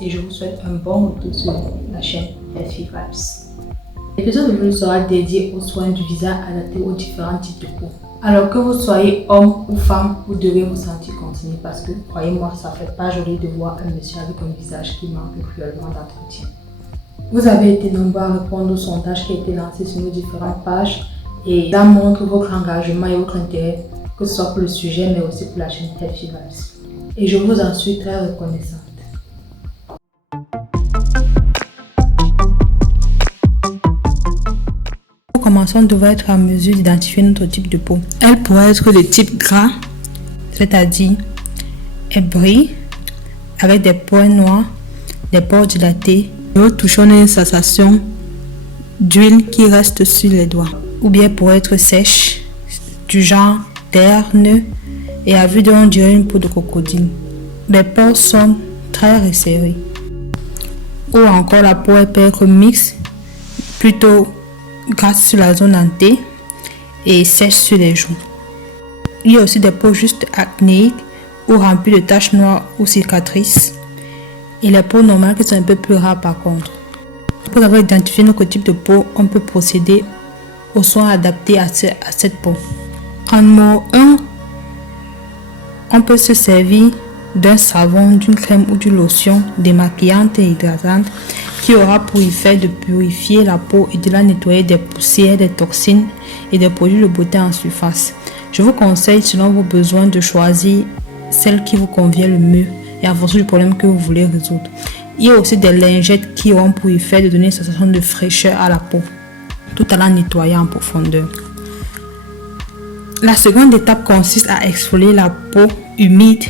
et je vous souhaite un bon retour sur la chaîne Healthy Vibes. L'épisode d'aujourd'hui sera dédié aux soins du visage adaptés aux différents types de peau. Alors que vous soyez homme ou femme, vous devez vous sentir concerné parce que, croyez-moi, ça fait pas joli de voir un monsieur avec un visage qui manque cruellement d'entretien. Vous avez été nombreux à répondre au sondage qui a été lancé sur nos différentes pages et ça montre votre engagement et votre intérêt, que ce soit pour le sujet mais aussi pour la chaîne Healthy Vibes. Et je vous en suis très reconnaissante. Pour commencer, on devrait être en mesure d'identifier notre type de peau. Elle pourrait être de type gras, c'est-à-dire elle brille avec des points noirs, des pores dilatés. Au toucher, on a une sensation d'huile qui reste sur les doigts. Ou bien pour être sèche, du genre terne et à vue d'œil on dirait une peau de crocodile. Les pores sont très resserrés. Ou encore la peau peut être mixte, plutôt grasse sur la zone T et sèche sur les joues. Il y a aussi des peaux juste acnéiques ou remplies de taches noires ou cicatrices. Et les peaux normales qui sont un peu plus rares par contre. Pour avoir identifié notre type de peau, on peut procéder aux soins adaptés à cette peau. En numéro 1, on peut se servir d'un savon, d'une crème ou d'une lotion démaquillante et hydratante qui aura pour effet de purifier la peau et de la nettoyer des poussières, des toxines et des produits de beauté en surface. Je vous conseille, selon vos besoins, de choisir celle qui vous convient le mieux et en fonction du problème que vous voulez résoudre. Il y a aussi des lingettes qui auront pour effet de donner une sensation de fraîcheur à la peau, tout en la nettoyant en profondeur. La seconde étape consiste à exfolier la peau humide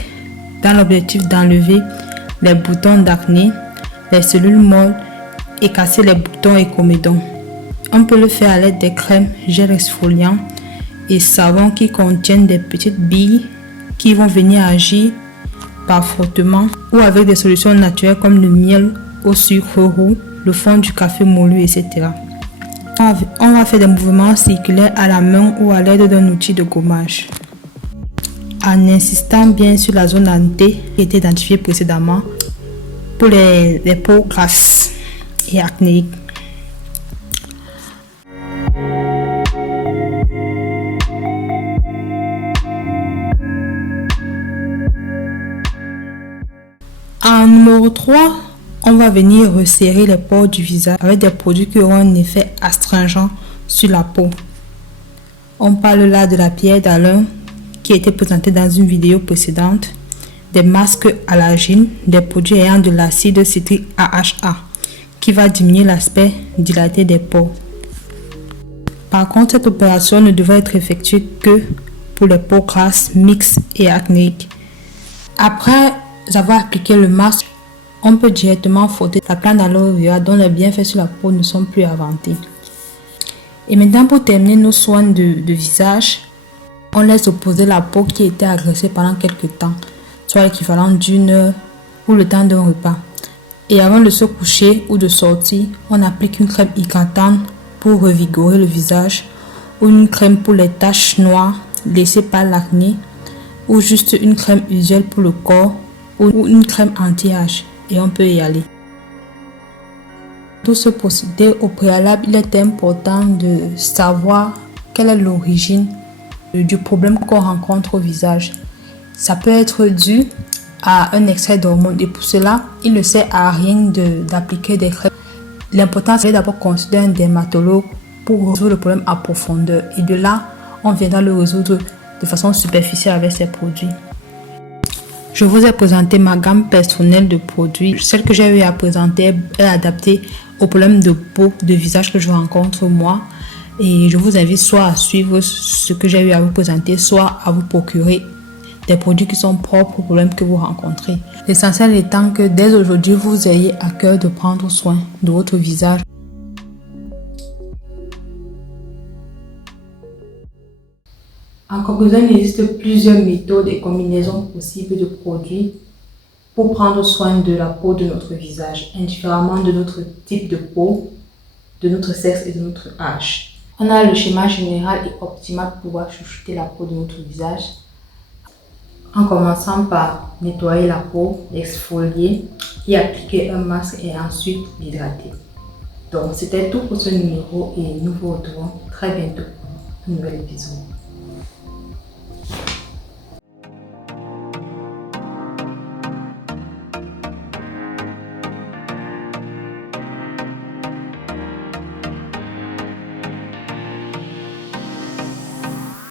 dans l'objectif d'enlever les boutons d'acné, les cellules molles et casser les boutons et comédons. On peut le faire à l'aide des crèmes, gel exfoliants et savons qui contiennent des petites billes qui vont venir agir par frottement ou avec des solutions naturelles comme le miel au sucre roux, le fond du café moulu, etc. On va faire des mouvements circulaires à la main ou à l'aide d'un outil de gommage. En insistant bien sur la zone T qui était identifiée précédemment pour les peaux grasses et acnéiques. En numéro 3, on va venir resserrer les pores du visage avec des produits qui auront un effet astringent sur la peau. On parle là de la pierre d'Alain qui a été présentée dans une vidéo précédente, des masques halagines, des produits ayant de l'acide citrique AHA qui va diminuer l'aspect dilaté des pores. Par contre, cette opération ne devrait être effectuée que pour les peaux grasses, mixtes et acnéiques. Après avoir appliqué le masque, on peut directement frotter la plante d'aloe vera dont les bienfaits sur la peau ne sont plus inventés. Et maintenant, pour terminer nos soins de visage, on laisse reposer la peau qui a été agressée pendant quelques temps, soit l'équivalent d'une heure ou le temps d'un repas. Et avant de se coucher ou de sortir, on applique une crème hydratante pour revigorer le visage ou une crème pour les taches noires laissées par l'acné ou juste une crème usuelle pour le corps ou une crème anti-âge et on peut y aller. Pour ce procédé, au préalable, il est important de savoir quelle est l'origine du problème qu'on rencontre au visage. Ça peut être dû à un excès d'hormones et pour cela, il ne sert à rien d'appliquer des crèmes. L'important, c'est d'abord consulter un dermatologue pour résoudre le problème à profondeur et de là, on viendra le résoudre de façon superficielle avec ces produits. Je vous ai présenté ma gamme personnelle de produits. Celle que j'ai eu à présenter est adaptée aux problèmes de peau, de visage que je rencontre moi. Et je vous invite soit à suivre ce que j'ai eu à vous présenter, soit à vous procurer des produits qui sont propres aux problèmes que vous rencontrez. L'essentiel étant que dès aujourd'hui, vous ayez à cœur de prendre soin de votre visage. En conclusion, il existe plusieurs méthodes et combinaisons possibles de produits pour prendre soin de la peau de notre visage, indifféremment de notre type de peau, de notre sexe et de notre âge. On a le schéma général et optimal pour pouvoir chouchouter la peau de notre visage. en commençant par nettoyer la peau, l'exfolier et appliquer un masque et ensuite l'hydrater. Donc c'était tout pour ce numéro et nous vous retrouvons très bientôt pour un nouvel épisode.